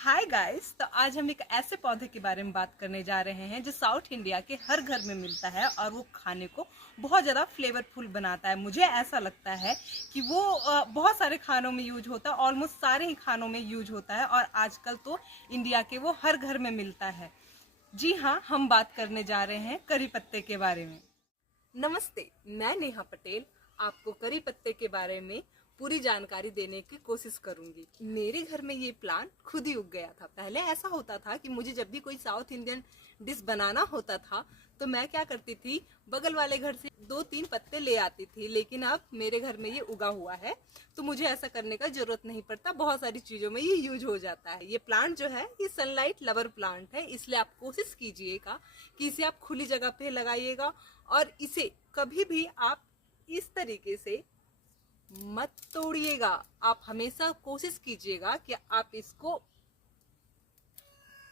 Hi guys. तो आज हम एक ऐसे पौधे के बारे में बात करने जा रहे हैं जो साउथ इंडिया के हर घर में मिलता है और वो खाने को बहुत ज़्यादा फ्लेवरफुल बनाता है। मुझे ऐसा लगता है कि वो बहुत सारे खानों में यूज होता है, ऑलमोस्ट सारे ही खानों में यूज होता है और आजकल तो इंडिया के वो हर घर में मिलता है। जी हाँ, हम बात करने जा रहे हैं करी पत्ते के बारे में। नमस्ते, मैं नेहा पटेल आपको करी पत्ते के बारे में पूरी जानकारी देने की कोशिश करूंगी। मेरे घर में ये प्लांट खुद ही उग गया था। पहले ऐसा होता था कि मुझे जब भी कोई साउथ इंडियन डिश बनाना होता था तो मैं क्या करती थी, बगल वाले घर से 2-3 पत्ते ले आती थी। लेकिन अब मेरे घर में ये उगा हुआ है तो मुझे ऐसा करने का जरूरत नहीं पड़ता, बहुत सारी चीजों में ये यूज हो जाता है। ये प्लांट जो है ये सनलाइट लवर प्लांट है, इसलिए आप कोशिश कीजिएगा कि इसे आप खुली जगह पे लगाइएगा और इसे कभी भी आप इस तरीके से मत तोड़िएगा। आप हमेशा कोशिश कीजिएगा कि आप इसको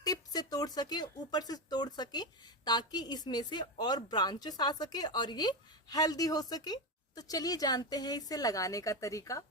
टिप से तोड़ सके, ऊपर से तोड़ सके, ताकि इसमें से और ब्रांचेस आ सके और ये हेल्दी हो सके। तो चलिए जानते हैं इसे लगाने का तरीका।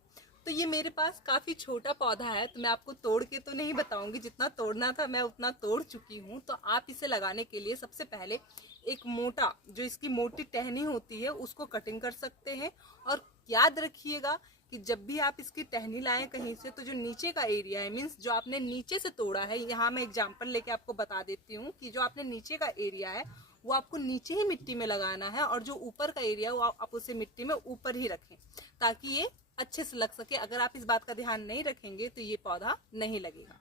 तो ये मेरे पास काफी छोटा पौधा है तो मैं आपको तोड़ के तो नहीं बताऊंगी, जितना तोड़ना था मैं उतना तोड़ चुकी हूँ। तो आप इसे लगाने के लिए सबसे पहले एक मोटा, जो इसकी मोटी टहनी होती है, उसको कटिंग कर सकते हैं। और याद रखिएगा कि जब भी आप इसकी टहनी लाएं कहीं से तो जो नीचे का एरिया है, मीन्स जो आपने नीचे से तोड़ा है, यहाँ मैं एग्जांपल लेके आपको बता देती हूँ कि जो आपने नीचे का एरिया है वो आपको नीचे ही मिट्टी में लगाना है और जो ऊपर का एरिया वो आप उसे मिट्टी में ऊपर ही रखें ताकि ये अच्छे से लग सके। अगर आप इस बात का ध्यान नहीं रखेंगे तो ये पौधा नहीं लगेगा।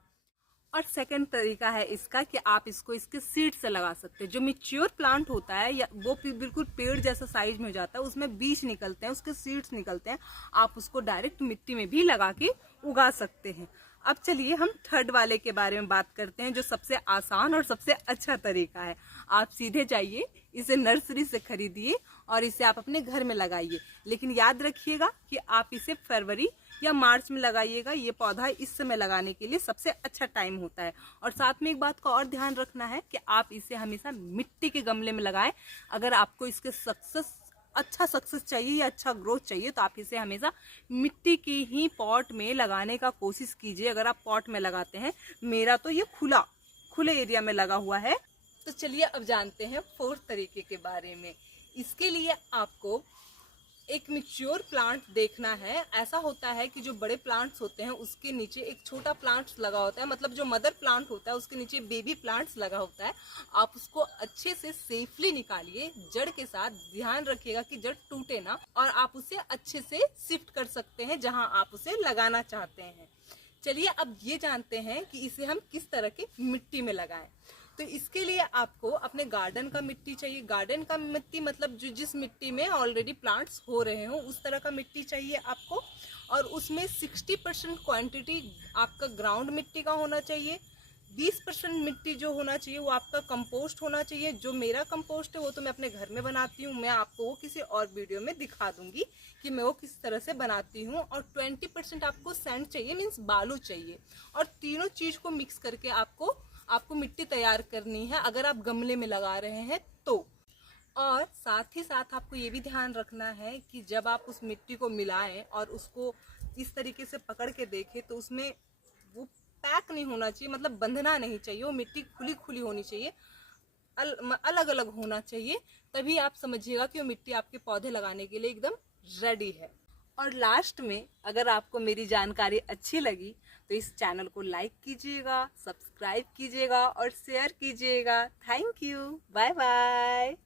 और सेकंड तरीका है इसका कि आप इसको इसके सीड से लगा सकते हैं। जो मिच्योर प्लांट होता है या वो बिल्कुल पेड़ जैसा साइज में हो जाता है, उसमें बीज निकलते हैं, उसके सीड्स निकलते हैं, आप उसको डायरेक्ट मिट्टी में भी लगा के उगा सकते हैं। अब चलिए हम थर्ड वाले के बारे में बात करते हैं, जो सबसे आसान और सबसे अच्छा तरीका है। आप सीधे जाइए, इसे नर्सरी से खरीदिए और इसे आप अपने घर में लगाइए। लेकिन याद रखिएगा कि आप इसे फरवरी या मार्च में लगाइएगा। ये पौधा इस समय लगाने के लिए सबसे अच्छा टाइम होता है। और साथ में एक बात का और ध्यान रखना है कि आप इसे हमेशा मिट्टी के गमले में लगाएं। अगर आपको इसके अच्छा सक्सेस चाहिए या अच्छा ग्रोथ चाहिए तो आप इसे हमेशा मिट्टी की ही पॉट में लगाने का कोशिश कीजिए। अगर आप पॉट में लगाते हैं, मेरा तो ये खुले एरिया में लगा हुआ है। तो चलिए अब जानते हैं फोर्थ तरीके के बारे में। इसके लिए आपको एक मैच्योर प्लांट देखना है। ऐसा होता है कि जो बड़े प्लांट्स होते हैं उसके नीचे एक छोटा प्लांट्स लगा होता है, मतलब जो मदर प्लांट होता है उसके नीचे बेबी प्लांट्स लगा होता है। आप उसको अच्छे से सेफली निकालिए जड़ के साथ। ध्यान रखिएगा कि जड़ टूटे ना, और आप उसे अच्छे से शिफ्ट कर सकते हैं जहां आप उसे लगाना चाहते हैं। चलिए अब ये जानते हैं कि इसे हम किस तरह की मिट्टी में लगाएं। तो इसके लिए आपको अपने गार्डन का मिट्टी चाहिए। गार्डन का मिट्टी मतलब जो जिस मिट्टी में ऑलरेडी प्लांट्स हो रहे हो उस तरह का मिट्टी चाहिए आपको। और उसमें 60% क्वांटिटी आपका ग्राउंड मिट्टी का होना चाहिए। 20% मिट्टी जो होना चाहिए वो आपका कंपोस्ट होना चाहिए। जो मेरा कंपोस्ट है वो तो मैं अपने घर में बनाती हूँ, मैं आपको वो किसी और वीडियो में दिखा दूंगी कि मैं वो किस तरह से बनाती हूँ। और 20% आपको सैंड चाहिए, मीन्स बालू चाहिए। और तीनों चीज को मिक्स करके आपको मिट्टी तैयार करनी है अगर आप गमले में लगा रहे हैं तो। और साथ ही साथ आपको ये भी ध्यान रखना है कि जब आप उस मिट्टी को मिलाएं और उसको इस तरीके से पकड़ के देखें तो उसमें वो पैक नहीं होना चाहिए, मतलब बंधना नहीं चाहिए। वो मिट्टी खुली खुली होनी चाहिए, अलग अलग होना चाहिए। तभी आप समझिएगा कि वो मिट्टी आपके पौधे लगाने के लिए एकदम रेडी है। और लास्ट में अगर आपको मेरी जानकारी अच्छी लगी तो इस चैनल को लाइक कीजिएगा, सब्सक्राइब कीजिएगा और शेयर कीजिएगा। Thank you, bye bye.